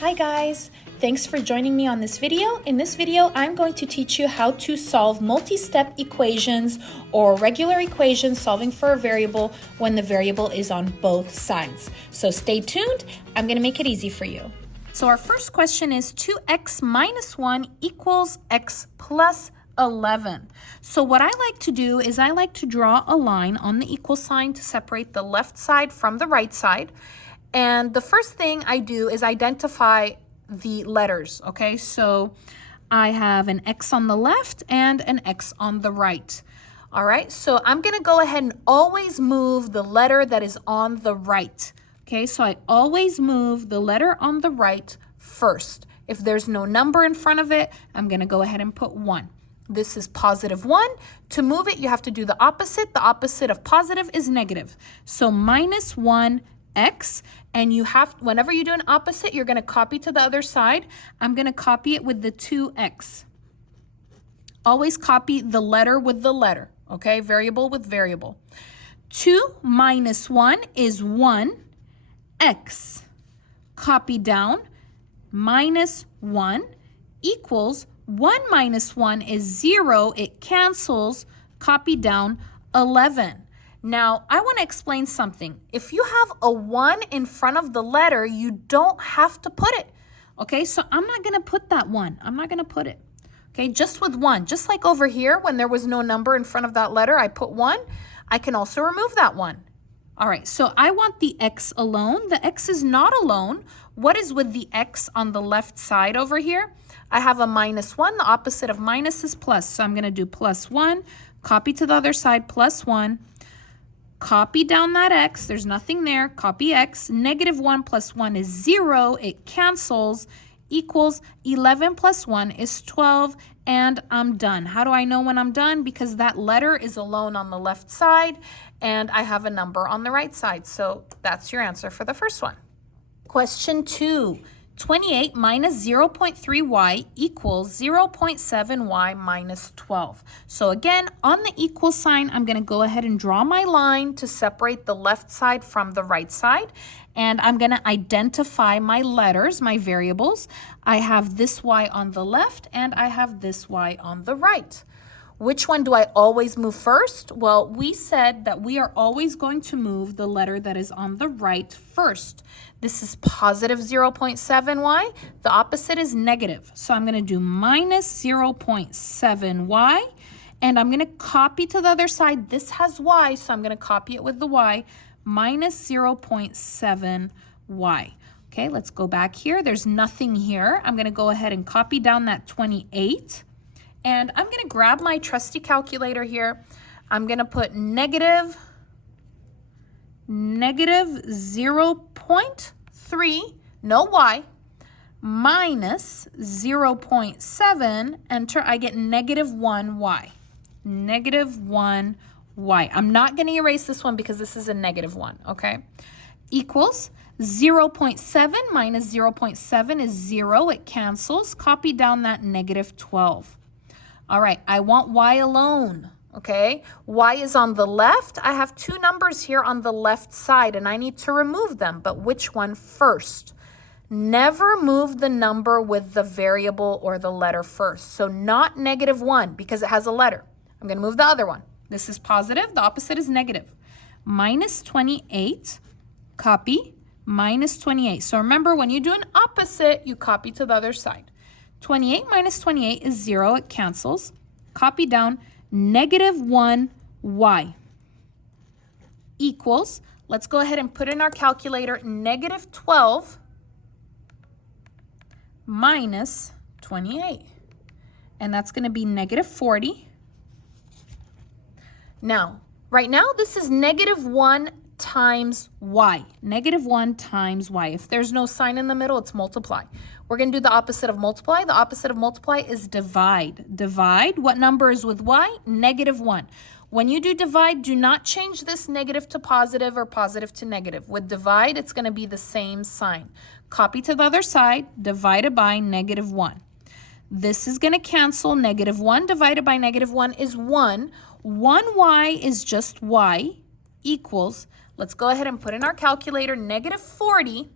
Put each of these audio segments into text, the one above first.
Hi guys, thanks for joining me on this video. In this video, I'm going to teach you how to solve multi-step equations or regular equations solving for a variable when the variable is on both sides. So stay tuned, I'm gonna make it easy for you. So our first question is 2x minus 1 equals x plus 11. So what I like to do is I like to draw a line on the equal sign to separate the left side from the right side. And the first thing I do is identify the letters, okay? So I have an X on the left and an X on the right. All right, so I'm gonna go ahead and always move the letter that is on the right. Okay, so I always move the letter on the right first. If there's no number in front of it, I'm gonna go ahead and put 1. This is positive 1. To move it, you have to do the opposite. The opposite of positive is negative. So minus 1 X, and you have, whenever you do an opposite, you're going to copy to the other side. I'm going to copy it with the 2x. Always copy the letter with the letter, okay? Variable with variable. 2 minus 1 is 1. X. Copy down. Minus 1 equals 1 minus 1 is 0. It cancels. Copy down 11. Now, I want to explain something. If you have a 1 in front of the letter, you don't have to put it. Okay, so I'm not going to put that 1. I'm not going to put it. Okay, just with 1. Just like over here, when there was no number in front of that letter, I put 1. I can also remove that 1. All right, so I want the X alone. The X is not alone. What is with the X on the left side over here? I have a minus 1. The opposite of minus is plus. So I'm going to do plus 1. Copy to the other side, plus 1. Copy down that X, there's nothing there, copy X, negative 1 plus 1 is 0, it cancels, equals 11 plus 1 is 12, and I'm done. How do I know when I'm done? Because that letter is alone on the left side, and I have a number on the right side. So that's your answer for the first one. Question 2. 28 minus 0.3y equals 0.7y minus 12. So again, on the equal sign, I'm going to go ahead and draw my line to separate the left side from the right side. And I'm going to identify my letters, my variables. I have this y on the left and I have this y on the right. Which one do I always move first? Well, we said that we are always going to move the letter that is on the right first. This is positive 0.7y. The opposite is negative. So I'm going to do minus 0.7y. And I'm going to copy to the other side. This has y, so I'm going to copy it with the y. Minus 0.7y. Okay, let's go back here. There's nothing here. I'm going to go ahead and copy down that 28. And I'm going to grab my trusty calculator here. I'm going to put negative 0.3, no y, minus 0.7, enter, I get negative 1y. Negative 1y. I'm not going to erase this one because this is a negative 1, okay? Equals 0.7 minus 0.7 is 0. It cancels. Copy down that negative 12. All right, I want y alone, okay? Y is on the left. I have two numbers here on the left side, and I need to remove them, but which one first? Never move the number with the variable or the letter first. So not negative 1 because it has a letter. I'm going to move the other one. This is positive. The opposite is negative. Minus 28, copy, minus 28. So remember, when you do an opposite, you copy to the other side. 28 minus 28 is 0. It cancels. Copy down negative 1y equals, let's go ahead and put in our calculator, negative 12 minus 28. And that's going to be negative 40. Now, right now, this is negative 1 times y. Negative 1 times y. If there's no sign in the middle, it's multiply. We're going to do the opposite of multiply. The opposite of multiply is divide. Divide. What number is with y? Negative 1. When you do divide, do not change this negative to positive or positive to negative. With divide, it's going to be the same sign. Copy to the other side, divided by negative 1. This is going to cancel. Negative 1 divided by negative 1 is 1. 1y is just y equals, let's go ahead and put in our calculator, negative 40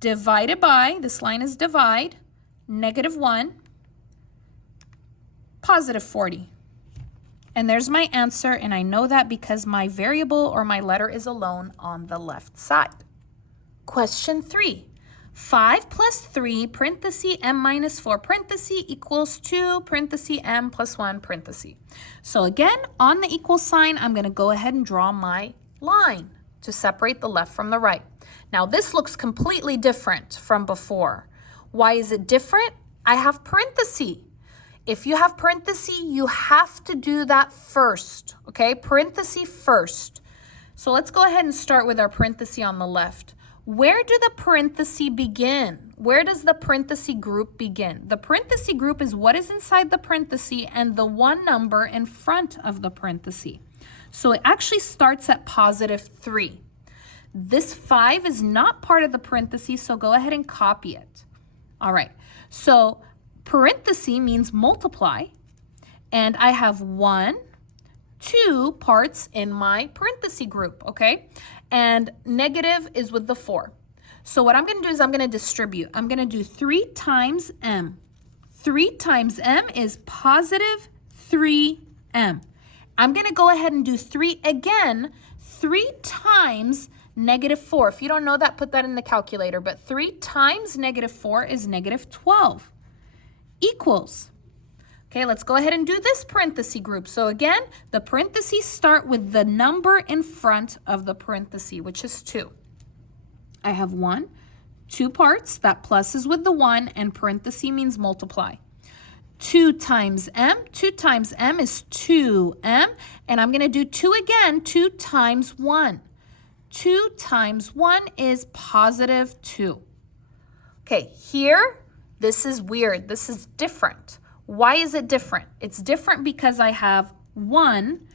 divided by, this line is divide, -1, positive 40. And there's my answer, and I know that because my variable or my letter is alone on the left side. Question 3. 5 plus 3, parenthesis, m minus 4, parenthesis, equals 2, parenthesis, m plus 1, parenthesis. So again, on the equal sign, I'm going to go ahead and draw my line to separate the left from the right. Now, this looks completely different from before. Why is it different? I have parentheses. If you have parentheses, you have to do that first, okay? Parentheses first. So let's go ahead and start with our parentheses on the left. Where do the parentheses begin? Where does the parentheses group begin? The parentheses group is what is inside the parentheses and the one number in front of the parentheses. So it actually starts at positive 3. This 5 is not part of the parentheses, so go ahead and copy it. All right, so parenthesis means multiply, and I have 1, 2 parts in my parenthesis group, okay? And negative is with the 4. So what I'm going to do is I'm going to distribute. I'm going to do 3 times m. 3 times m is positive 3m. I'm going to go ahead and do 3 again, 3 times -4. If you don't know that, put that in the calculator. But 3 times -4 is -12. Equals. Okay, let's go ahead and do this parenthesis group. So again, the parentheses start with the number in front of the parenthesis, which is 2. I have 1, 2 parts. That plus is with the 1, and parenthesis means multiply. 2 times m. 2 times m is 2m. And I'm going to do 2 again, 2 times 1. 2 times 1 is positive 2. Okay, here, this is weird. This is different. Why is it different? It's different because I have 1,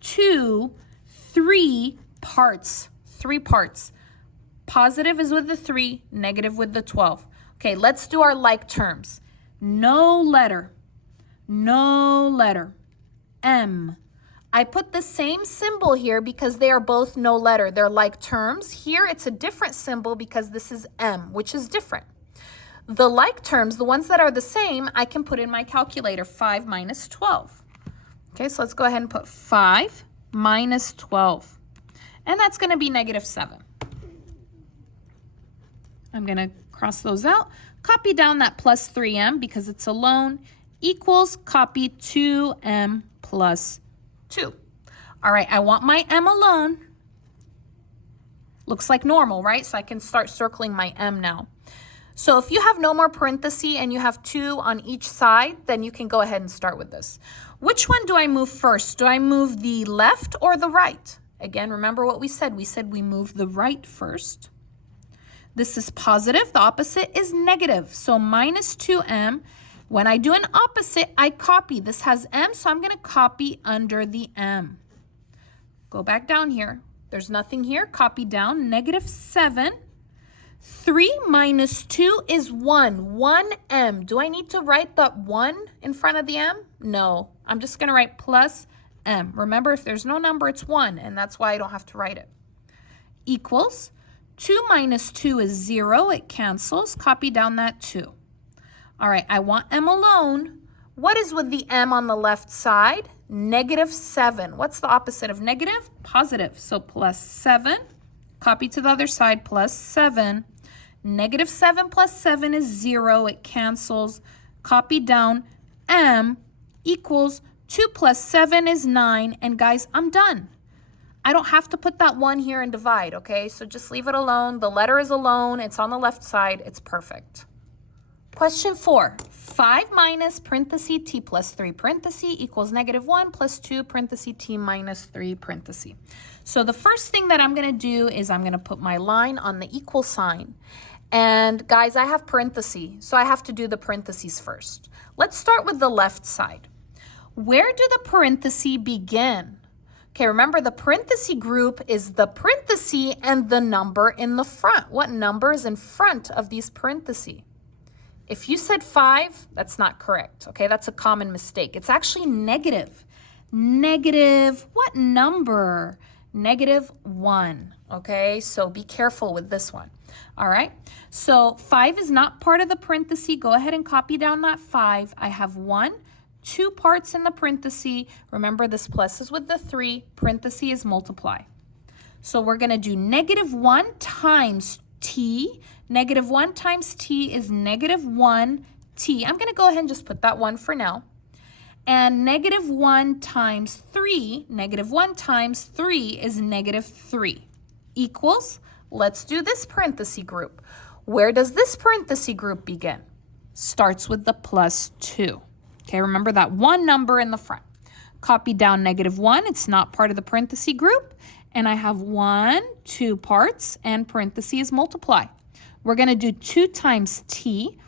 2, 3 parts. 3 parts. Positive is with the 3, negative with the 12. Okay, let's do our like terms. No letter. No letter. M. I put the same symbol here because they are both no letter. They're like terms. Here it's a different symbol because this is M, which is different. The like terms, the ones that are the same, I can put in my calculator, 5 minus 12. Okay, so let's go ahead and put 5 minus 12. And that's going to be -7. I'm going to cross those out. Copy down that plus 3m because it's alone, equals copy 2m plus 2. All right, I want my m alone. Looks like normal, right? So I can start circling my m now. So if you have no more parentheses and you have 2 on each side, then you can go ahead and start with this. Which one do I move first? Do I move the left or the right? Again, remember what we said. We said we move the right first. This is positive. The opposite is negative. So minus 2m. When I do an opposite, I copy. This has m, so I'm going to copy under the m. Go back down here. There's nothing here. Copy down. -7. 3 minus 2 is 1. 1m. Do I need to write that 1 in front of the m? No. I'm just going to write plus m. Remember, if there's no number, it's 1, and that's why I don't have to write it. Equals 2 minus 2 is 0. It cancels. Copy down that 2. All right, I want m alone. What is with the m on the left side? -7. What's the opposite of negative? Positive. So plus 7. Copy to the other side, plus 7. -7 plus 7 is 0. It cancels. Copy down. M equals 2 plus 7 is 9. And guys, I'm done. I don't have to put that 1 here and divide, okay? So just leave it alone. The letter is alone. It's on the left side. It's perfect. Question 4. 5 minus parenthesis t plus 3 parenthesis equals -1 plus 2 parenthesis t minus 3 parenthesis. So the first thing that I'm going to do is I'm going to put my line on the equal sign. And guys, I have parentheses, so I have to do the parentheses first. Let's start with the left side. Where do the parentheses begin? Okay, remember the parenthesis group is the parenthesis and the number in the front. What number is in front of these parentheses? If you said 5, that's not correct, okay? That's a common mistake. It's actually negative. Negative, what number? -1, okay? So be careful with this one. All right, so 5 is not part of the parenthesis. Go ahead and copy down that 5. I have 1, 2 parts in the parenthesis. Remember, this plus is with the 3. Parenthesis is multiply. So we're going to do -1 times t. -1 times t is -1t. I'm going to go ahead and just put that 1 for now. And -1 times 3, -1 times 3 is -3 equals, let's do this parenthesis group. Where does this parenthesis group begin? Starts with the +2. Okay, remember that one number in the front. Copy down -1, it's not part of the parenthesis group. And I have 1, 2 parts, and parenthesis is multiply. We're going to do 2 times t.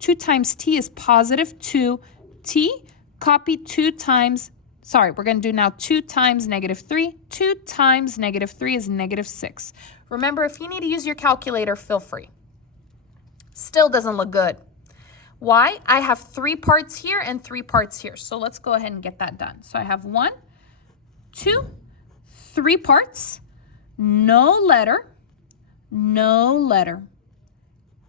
2 times t is positive 2t. Copy 2 times, sorry, we're going to do now 2 times -3. 2 times -3 is -6. Remember, if you need to use your calculator, feel free. Still doesn't look good. Why? I have 3 parts here and 3 parts here. So let's go ahead and get that done. So I have 1, 2, 3 parts, no letter,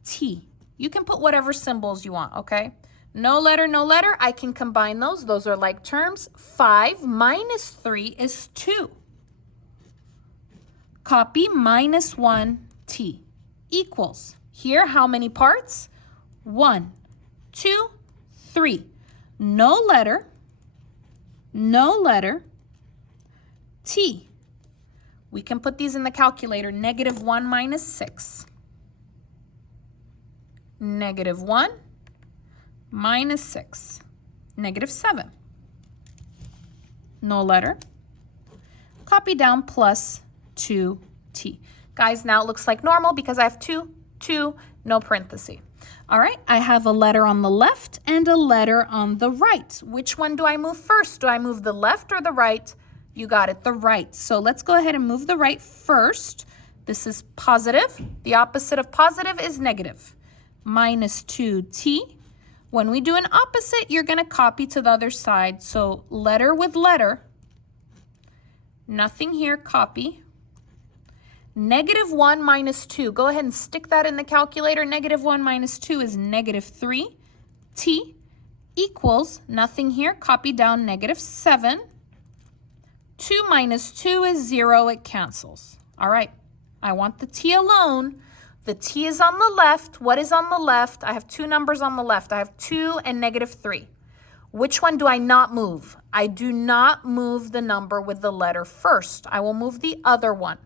T. You can put whatever symbols you want, okay? No letter, I can combine those. Those are like terms. 5 minus 3 is 2. Copy -1t equals, here how many parts? 1, 2, 3. No letter, t. We can put these in the calculator. -1 minus 6. -1 minus 6. -7. No letter. Copy down plus 2t. Guys, now it looks like normal because I have 2, no parenthesis. All right, I have a letter on the left and a letter on the right. Which one do I move first? Do I move the left or the right? You got it, the right. So let's go ahead and move the right first. This is positive. The opposite of positive is negative. -2t. When we do an opposite, you're going to copy to the other side. So letter with letter. Nothing here, copy. -1 minus 2. Go ahead and stick that in the calculator. -1 minus 2 is -3. T equals, nothing here, copy down -7. 2 minus 2 is 0. It cancels. All right, I want the t alone. The t is on the left. What is on the left? I have 2 numbers on the left. I have 2 and -3. Which one do I not move? I do not move the number with the letter first. I will move the other one.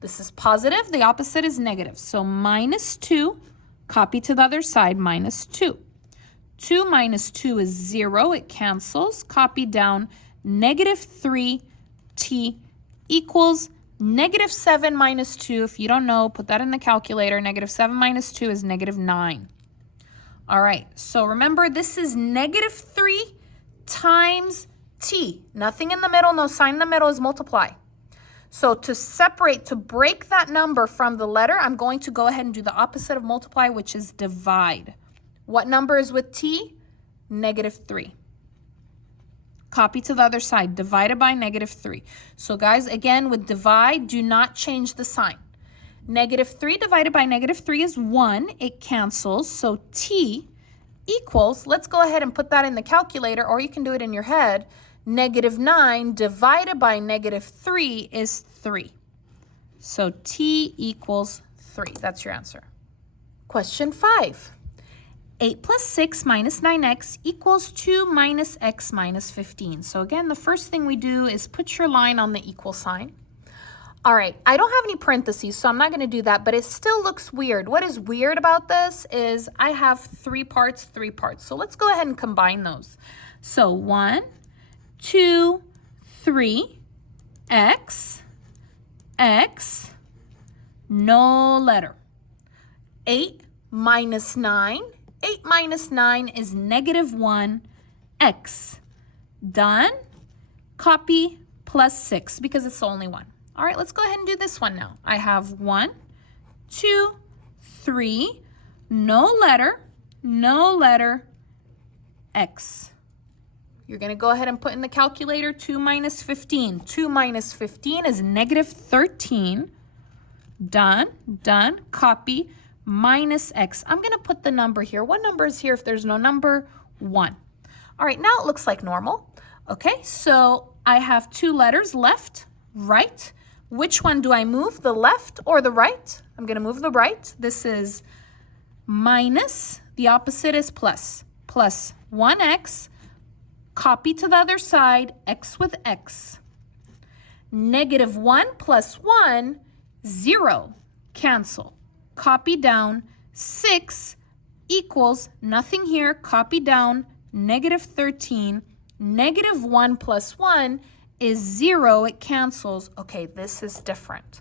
This is positive. The opposite is negative. So -2, copy to the other side, -2. 2 minus 2 is 0. It cancels. Copy down -3t equals -7 minus 2. If you don't know, put that in the calculator. -7 minus 2 is -9. All right, so remember, this is -3 times t. Nothing in the middle, no sign in the middle, is multiply. So to separate, to break that number from the letter, I'm going to go ahead and do the opposite of multiply, which is divide. What number is with t? -3. Copy to the other side, divided by -3. So guys, again, with divide, do not change the sign. -3 divided by -3 is 1. It cancels, so t equals, let's go ahead and put that in the calculator, or you can do it in your head. -9 divided by -3 is 3. So t equals 3. That's your answer. Question 5. 8 plus 6 minus 9x equals 2 minus x minus 15. So again, the first thing we do is put your line on the equal sign. All right, I don't have any parentheses, so I'm not going to do that, but it still looks weird. What is weird about this is I have 3 parts, 3 parts. So let's go ahead and combine those. So 1, 2, 3, x, no letter. 8 minus 9. 8 minus 9 is -1, x. Done. Copy plus 6 because it's only 1. All right, let's go ahead and do this one now. I have 1, 2, 3, no letter, x. You're going to go ahead and put in the calculator 2 minus 15. 2 minus 15 is -13. Done, done. Copy, minus x. I'm going to put the number here. What number is here if there's no number? 1. All right, now it looks like normal. Okay, so I have 2 letters, left, right. Which one do I move, the left or the right? I'm going to move the right. This is minus, the opposite is plus. Plus 1x, copy to the other side, x with x. Negative 1 plus 1, 0, cancel. Copy down, 6 equals, nothing here, copy down, negative 13. Negative 1 plus 1 is 0, it cancels. Okay, this is different.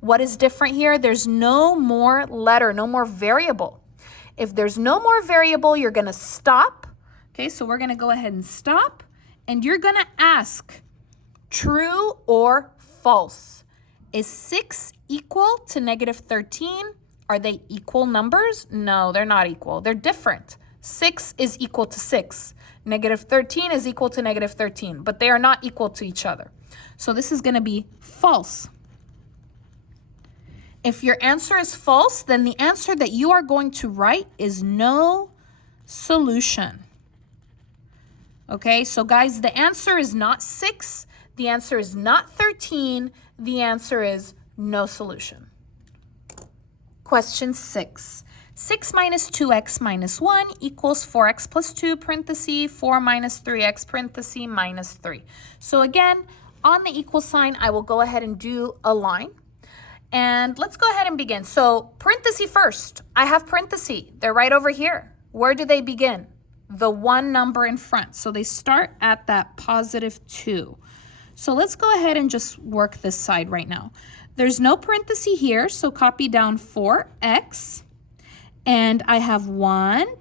What is different here? There's no more letter, no more variable. If there's no more variable, you're going to stop. Okay, so we're going to go ahead and stop, and you're going to ask true or false. Is 6 equal to negative 13? Are they equal numbers? No, they're not equal. They're different. 6 is equal to 6. Negative 13 is equal to negative 13, but they are not equal to each other. So this is going to be false. If your answer is false, then the answer that you are going to write is no solution. Okay, so guys, the answer is not 6. The answer is not 13. The answer is no solution. Question 6. 6 minus 2x minus 1 equals 4x plus 2, parenthesis, 4 minus 3x, parenthesis, minus 3. So again, on the equal sign, I will go ahead and do a line. And let's go ahead and begin. So parenthesis first. I have parenthesis. They're right over here. Where do they begin? The one number in front. So they start at that positive 2. So let's go ahead and just work this side right now. There's no parenthesis here, so copy down 4x. And I have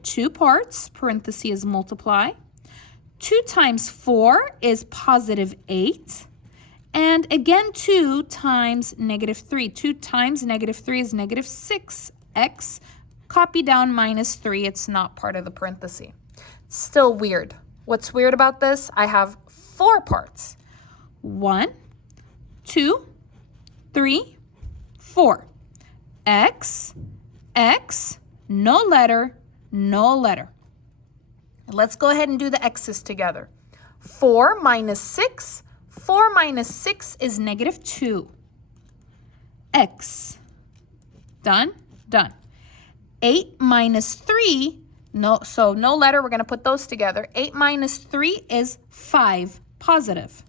2 parts, parenthesis is multiply. 2 times 4 is positive 8. And again, 2 times negative 3. 2 times negative 3 is negative 6x. Copy down minus 3. It's not part of the parenthesis. Still weird. What's weird about this? I have 4 parts. 1, 2, 3, 4. X, X, no letter, no letter. Let's go ahead and do the x's together. 4 minus 6. 4 minus 6 is negative 2. X. Done? Done. 8 minus 3, so no letter, we're going to put those together. 8 minus 3 is 5, positive.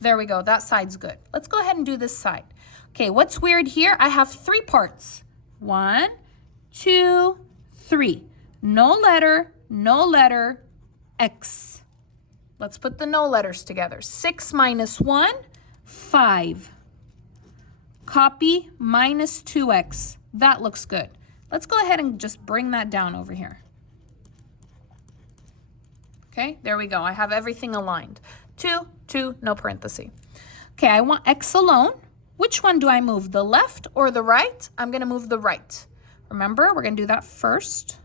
There we go, that side's good. Let's go ahead and do this side. Okay, what's weird here? I have 3 parts. 1, 2, 3. No letter, X. Let's put the no letters together. 6 minus 1, 5. Copy minus 2x. That looks good. Let's go ahead and just bring that down over here. Okay, there we go. I have everything aligned. 2, 2, no parenthesis. Okay, I want x alone. Which one do I move, the left or the right? I'm going to move the right. Remember, we're going to do that first.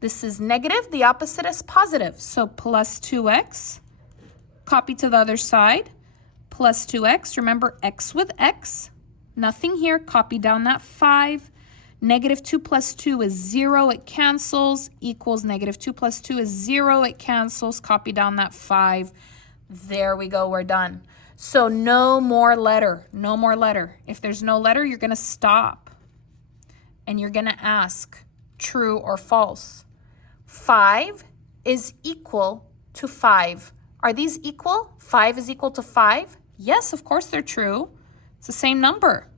This is negative. The opposite is positive. So plus 2x. Copy to the other side. Plus 2x. Remember, x with x. Nothing here. Copy down that 5. Negative 2 plus 2 is 0. It cancels. Equals negative 2 plus 2 is 0. It cancels. Copy down that 5. There we go. We're done. So no more letter. No more letter. If there's no letter, you're going to stop. And you're going to ask true or false. 5 is equal to 5. Are these equal? 5 is equal to 5? Yes, of course they're true. It's the same number.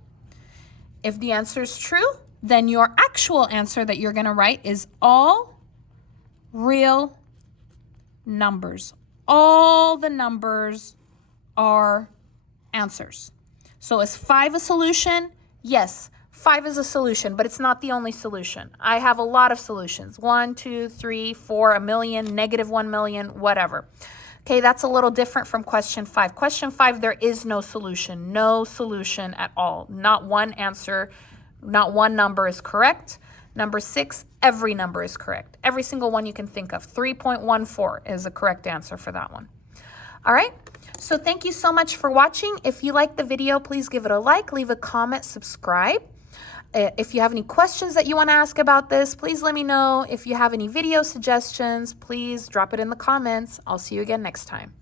If the answer is true, then your actual answer that you're going to write is all real numbers. All the numbers are answers. So is 5 a solution? Yes, 5 is a solution, but it's not the only solution. I have a lot of solutions. 1, 2, 3, 4, a million, negative 1 million, whatever. Okay, that's a little different from question 5. Question 5, there is no solution. No solution at all. Not one answer, not one number is correct. Number 6, every number is correct. Every single one you can think of. 3.14 is the correct answer for that one. All right. So thank you so much for watching. If you like the video, please give it a like, leave a comment, subscribe. If you have any questions that you want to ask about this, please let me know. If you have any video suggestions, please drop it in the comments. I'll see you again next time.